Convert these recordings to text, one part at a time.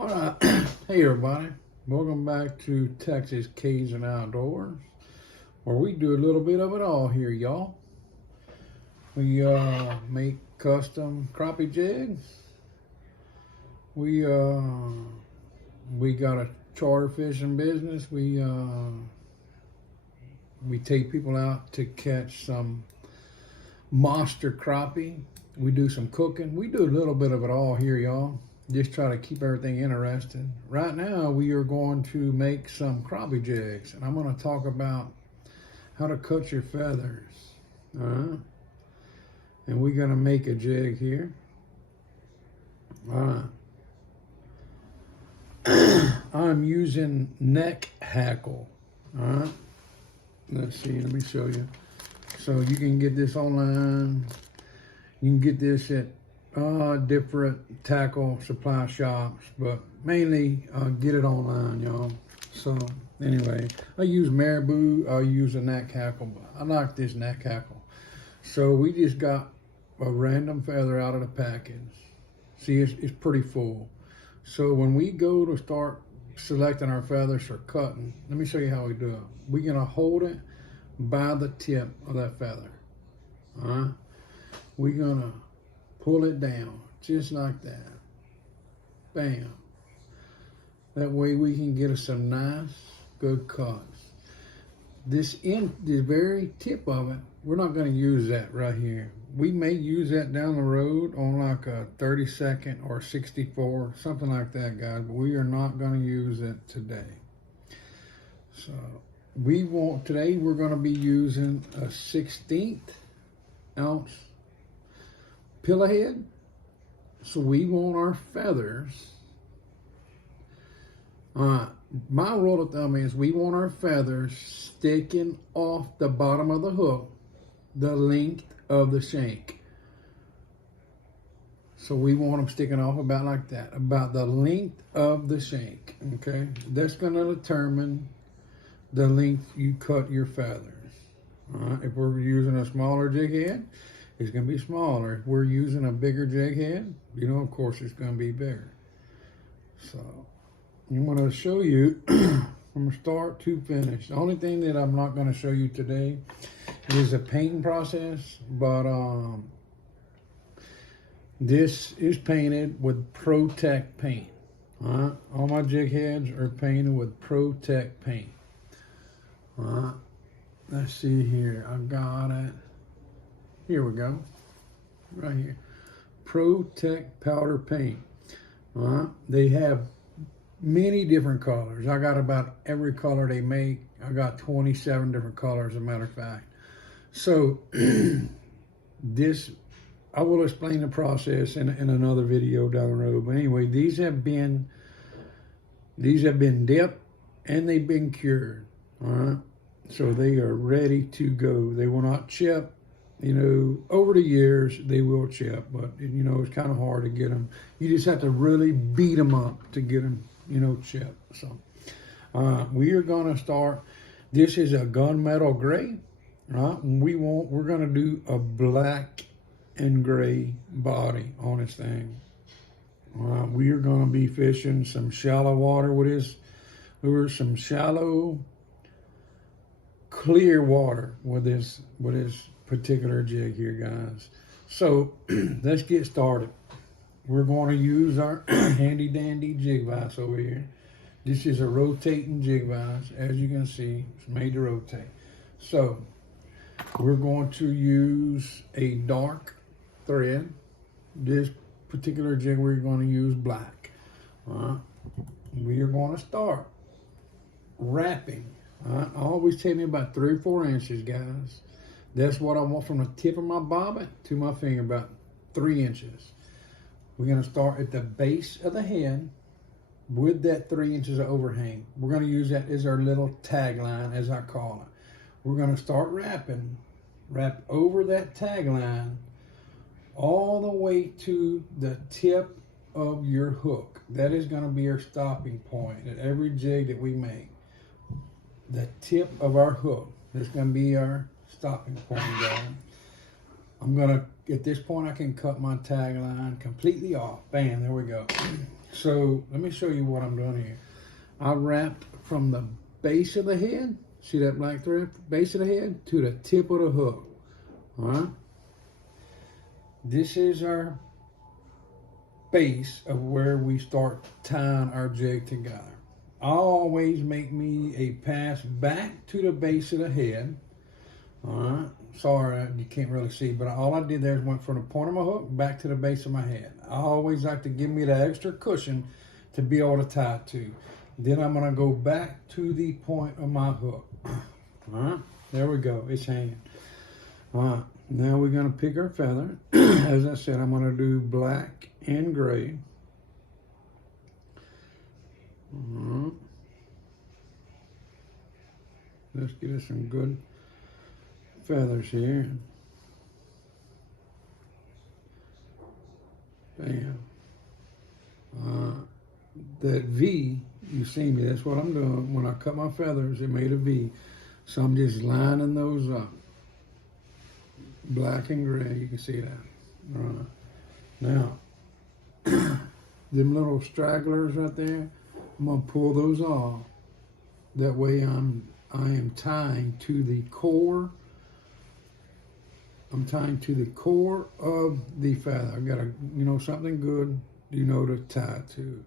All right, hey everybody, welcome back to Texas Cajun Outdoors, where we do a little bit of it all here, y'all. We make custom crappie jigs. We got a charter fishing business. We take people out to catch some monster crappie. We do some cooking. We do a little bit of it all here, y'all. Just try to keep everything interesting. Right now, we are going to make some crappie jigs, and I'm going to talk about how to cut your feathers. All right, and we're going to make a jig here. All right, I'm using neck hackle. All right, let's see. Let me show you. So you can get this online. You can get this at different tackle supply shops, but mainly get it online, y'all. So anyway, I use marabou. I use a neck hackle, but I like this neck hackle. So we just got a random feather out of the package. See, it's pretty full. So when we go to start selecting our feathers for cutting, let me show you how we do it. We're gonna hold it by the tip of that feather. All right, we're gonna pull it down just like that. Bam. That way we can get us some nice, good cuts. The very tip of it, we're not going to use that right here. We may use that down the road on like a 32nd or 64, something like that, guys. But we are not going to use it today. So today we're going to be using a 1/16 ounce pillow head. So we want our feathers. My rule of thumb is we want our feathers sticking off the bottom of the hook, the length of the shank. So we want them sticking off about like that, about the length of the shank. Okay, that's going to determine the length you cut your feathers. All right, if we're using a smaller jig head, it's going to be smaller. If we're using a bigger jig head, of course it's going to be bigger. So I'm going to show you from start to finish. The only thing that I'm not going to show you today is the painting process, but this is painted with Protect paint. All right? All my jig heads are painted with Protect paint. All right, let's see here. I got it. Here we go, right here. Protect powder paint. All right, they have many different colors. I got about every color they make. I got 27 different colors, as a matter of fact. So I will explain the process in another video down the road. But anyway, these have been dipped and they've been cured. All right, so they are ready to go. They will not chip. Over the years, they will chip, but, it's kind of hard to get them. You just have to really beat them up to get them, chip. So, we are going to start. This is a gunmetal gray, right? We're going to do a black and gray body on this thing. All right, we are going to be fishing some shallow water with this. Some shallow, clear water with this particular jig here, guys. So let's get started. We're going to use our handy dandy jig vise over here. This is a rotating jig vise. As you can see, it's made to rotate. So we're going to use a dark thread. This particular jig we're going to use black. We are going to start wrapping. Always take me about 3 or 4 inches, guys. That's what I want from the tip of my bobbin to my finger, about 3 inches. We're going to start at the base of the head with that 3 inches of overhang. We're going to use that as our little tagline, as I call it. We're going to start wrap over that tagline all the way to the tip of your hook. That is going to be our stopping point at every jig that we make. The tip of our hook is going to be our stopping point, guys. I'm gonna, at this point, I can cut my tagline completely off. Bam, there we go. So let me show you what I'm doing here. I wrapped from the base of the head, see that black thread, base of the head, to the tip of the hook. All right. This is our base of where we start tying our jig together. I always make me a pass back to the base of the head. All right. Sorry, you can't really see, but all I did there is went from the point of my hook back to the base of my head. I always like to give me the extra cushion to be able to tie to. Then I'm gonna go back to the point of my hook. All right, there we go, it's hanging. All right, now we're gonna pick our feather. As I said, I'm gonna do black and gray. All right. Let's get us some good feathers here. Bam. That V, you see me, that's what I'm doing. When I cut my feathers, it made a V. So I'm just lining those up. Black and gray, you can see that. All right. Now, them little stragglers right there, I'm gonna pull those off. That way I am tying to the core. I'm tying to the core of the feather. I got something good, to tie to.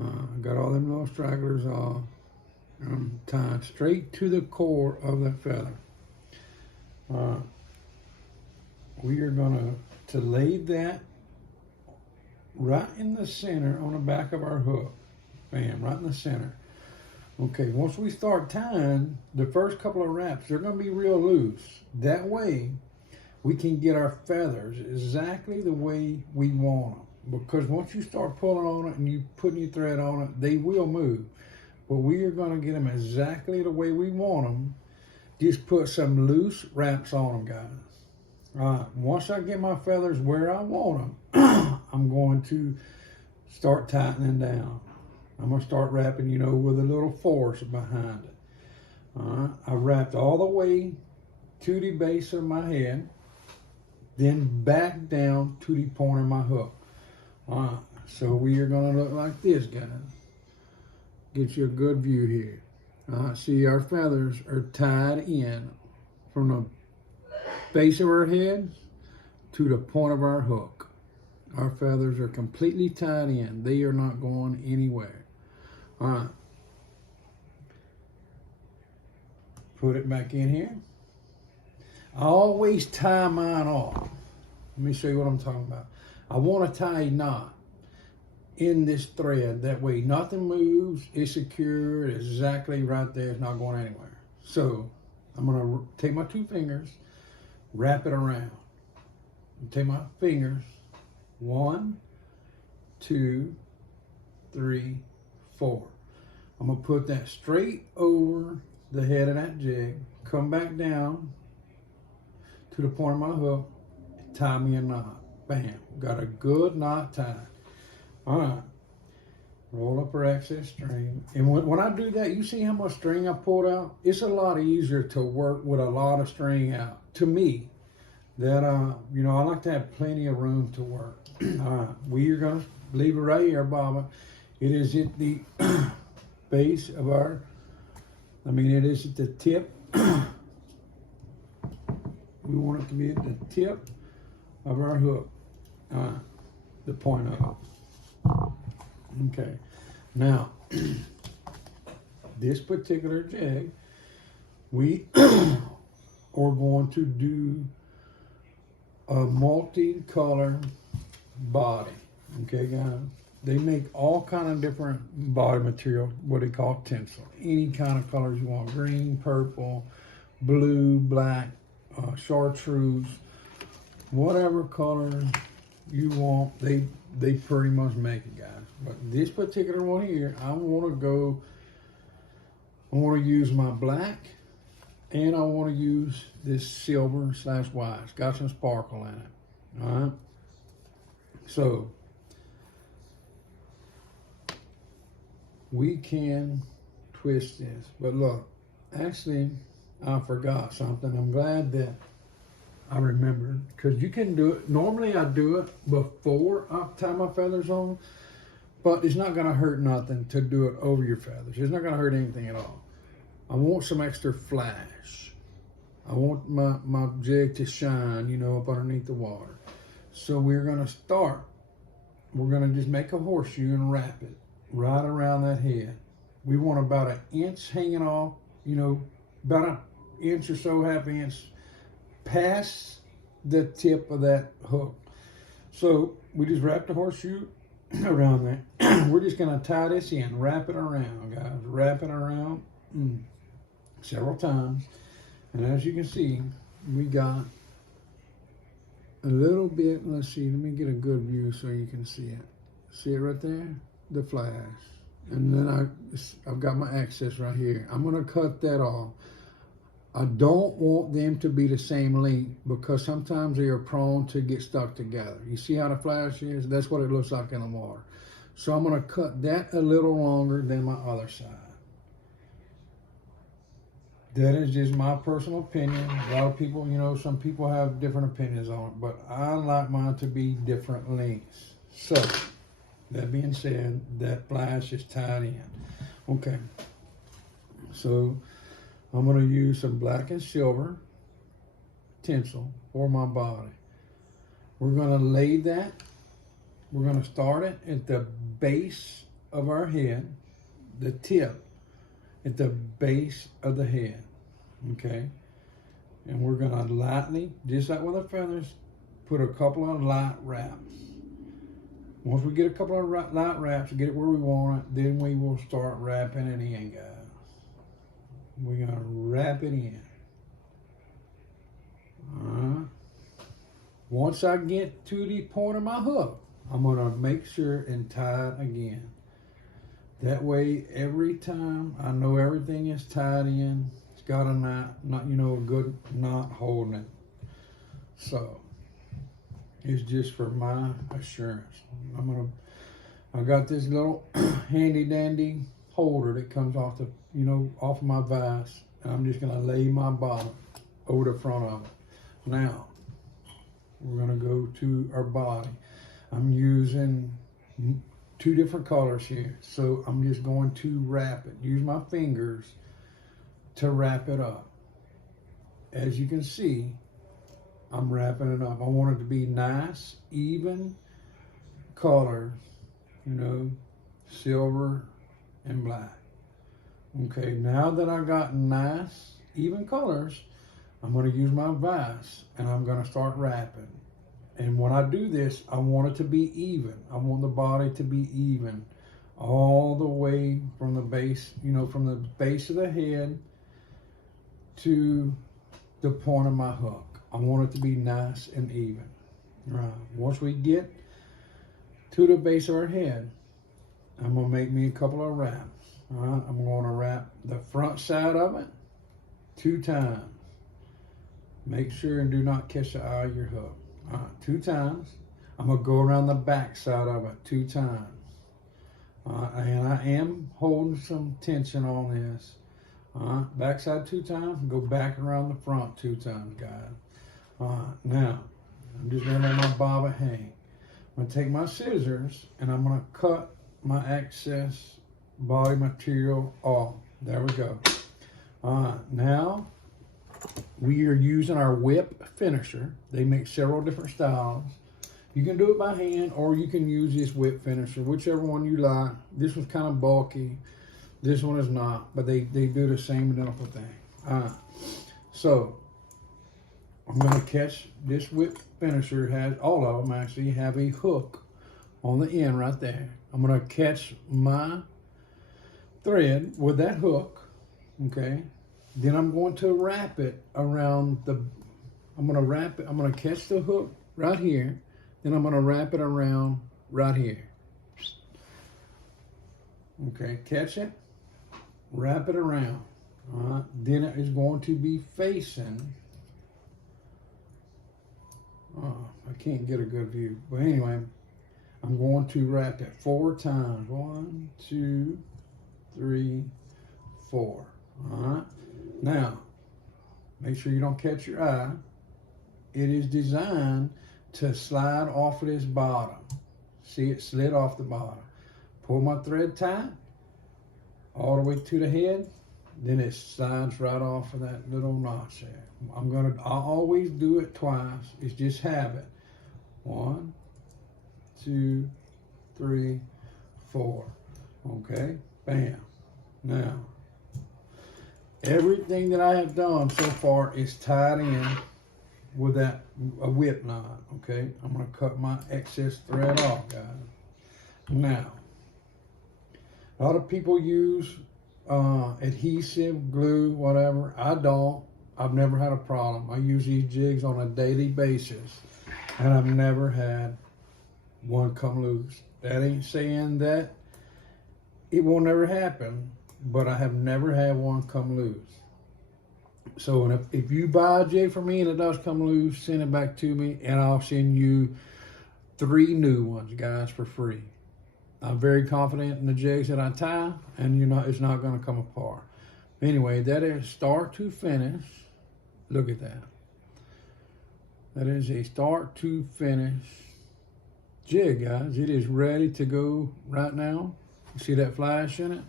I got all them little stragglers off. I'm tying straight to the core of that feather. We are gonna lay that right in the center on the back of our hook. Bam, right in the center. Okay, once we start tying, the first couple of wraps, they're gonna be real loose. That way, we can get our feathers exactly the way we want them. Because once you start pulling on it and you putting your thread on it, they will move. But we are gonna get them exactly the way we want them. Just put some loose wraps on them, guys. Once I get my feathers where I want them, I'm going to start tightening down. I'm gonna start wrapping, with a little force behind it. I wrapped all the way to the base of my head, then back down to the point of my hook. So we are gonna look like this, guys. Get you a good view here. See, our feathers are tied in from the base of our heads to the point of our hook. Our feathers are completely tied in. They are not going anywhere. All right. Put it back in here. I always tie mine off. Let me show you what I'm talking about. I want to tie a knot in this thread. That way nothing moves. It's secure. It's exactly right there. It's not going anywhere. So I'm going to take my 2 fingers, wrap it around. Take my fingers. 1, 2, 3, 4. I'm gonna put that straight over the head of that jig, come back down to the point of my hook, tie me a knot. Bam, got a good knot tied. All right, roll up our excess string. And when I do that, you see how much string I pulled out? It's a lot easier to work with a lot of string out. To me, that, I like to have plenty of room to work. All right, we are gonna leave it right here, Bob. It is at the base of our, it is at the tip. We want it to be at the tip of our hook. The point of it. Okay, now, this particular jig, we are going to do a multi-color body. Okay, guys? They make all kind of different body material, what they call tinsel. Any kind of colors you want, green, purple, blue, black, chartreuse, whatever color you want, they pretty much make it, guys. But this particular one here, I want to use my black, and I want to use this silver/white. It's got some sparkle in it. All right. So we can twist this, but look, actually, I forgot something. I'm glad that I remembered, because you can do it. Normally I do it before I tie my feathers on, But it's not going to hurt nothing to do it over your feathers. It's not going to hurt anything at all. I want some extra flash. I want my jig to shine, you know, up underneath the water. So we're going to start. We're going to just make a horseshoe and wrap it right around that head. We want about an inch hanging off, you know, about an inch or so, half inch past the tip of that hook. So we just wrap the horseshoe around that. We're just going to tie this in, wrap it around, guys. Wrap it around several times. And as you can see, we got a little bit. Let's see, let me get a good view so you can see it. See it right there? The flash. And then I've got my excess right here. I'm going to cut that off. I don't want them to be the same length because sometimes they are prone to get stuck together. You see how the flash is? That's what it looks like in the water. So I'm going to cut that a little longer than my other side. That is just my personal opinion. A lot of people, you know, some people have different opinions on it, but I like mine to be different lengths. So, that being said, that flash is tied in. Okay. So, I'm going to use some black and silver tinsel for my body. We're going to lay that. We're going to start it at the base of our head, the tip at the base of the head, okay? And we're gonna lightly, just like with the feathers, put a couple of light wraps. Once we get a couple of light wraps, get it where we want it, then we will start wrapping it in, guys. We're gonna wrap it in. Once I get to the point of my hook, I'm gonna make sure and tie it again. That way, every time I know everything is tied in, it's got a knot, you know, a good knot holding it. So it's just for my assurance. I got this little handy dandy holder that comes off the, you know, off of my vise, and I'm just gonna lay my bottom over the front of it. Now we're gonna go to our body. I'm using 2 different colors here. So I'm just going to wrap it. Use my fingers to wrap it up. As you can see, I'm wrapping it up. I want it to be nice, even colors, you know, silver and black. Okay, now that I got nice, even colors, I'm going to use my vise and I'm going to start wrapping. And when I do this, I want it to be even. I want the body to be even all the way from the base, you know, from the base of the head to the point of my hook. I want it to be nice and even. Right. Once we get to the base of our head, I'm going to make me a couple of wraps. All right. I'm going to wrap the front side of it 2 times. Make sure and do not catch the eye of your hook. 2 times. I'm going to go around the back side of it 2 times. And I am holding some tension on this. Back side 2 times. Go back around the front 2 times, guys. Now, I'm just going to let my bobbin hang. I'm going to take my scissors and I'm going to cut my excess body material off. There we go. Now, we are using our whip finisher. They make several different styles. You can do it by hand or you can use this whip finisher, whichever one you like. This one's kind of bulky. This one is not, but they do the same identical thing. So I'm going to catch this whip finisher. Has all of them actually have a hook on the end right there. I'm going to catch my thread with that hook, okay? Then I'm going to wrap it around I'm going to catch the hook right here. Then I'm going to wrap it around right here. Okay, catch it, wrap it around. All right, then it is going to be facing. Oh, I can't get a good view. But anyway, I'm going to wrap it 4 times. 1, 2, 3, 4. All right. Now, make sure you don't catch your eye. It is designed to slide off of this bottom. See, it slid off the bottom. pull my thread tight all the way to the head, then it slides right off of that little notch there. I always do it twice. It's just habit. 1, 2, 3, 4. Okay, bam. Now, everything that I have done so far is tied in with a whip knot. Okay, I'm gonna cut my excess thread off, guys. Now, a lot of people use adhesive, glue, whatever. I don't. I've never had a problem. I use these jigs on a daily basis, and I've never had one come loose. That ain't saying that it will never happen, but I have never had one come loose. So if you buy a jig from me and it does come loose, send it back to me, and I'll send you 3 new ones, guys, for free. I'm very confident in the jigs that I tie, and it's not going to come apart. Anyway, that is start to finish. Look at that. That is a start to finish jig, guys. It is ready to go right now. You see that flash in it?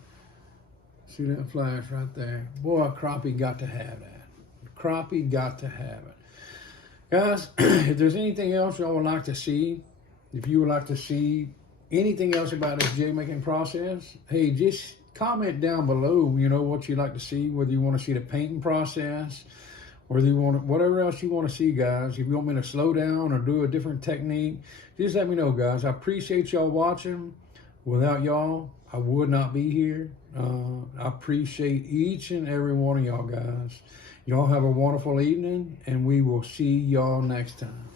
See that flash right there? Boy, crappie got to have that. Crappie got to have it. Guys, if there's anything else y'all would like to see, if you would like to see anything else about this jig making process, hey, just comment down below, what you'd like to see, whether you want to see the painting process, whether you want whatever else you want to see, guys. If you want me to slow down or do a different technique, just let me know, guys. I appreciate y'all watching. Without y'all, I would not be here. I appreciate each and every one of y'all, guys. Y'all have a wonderful evening, and we will see y'all next time.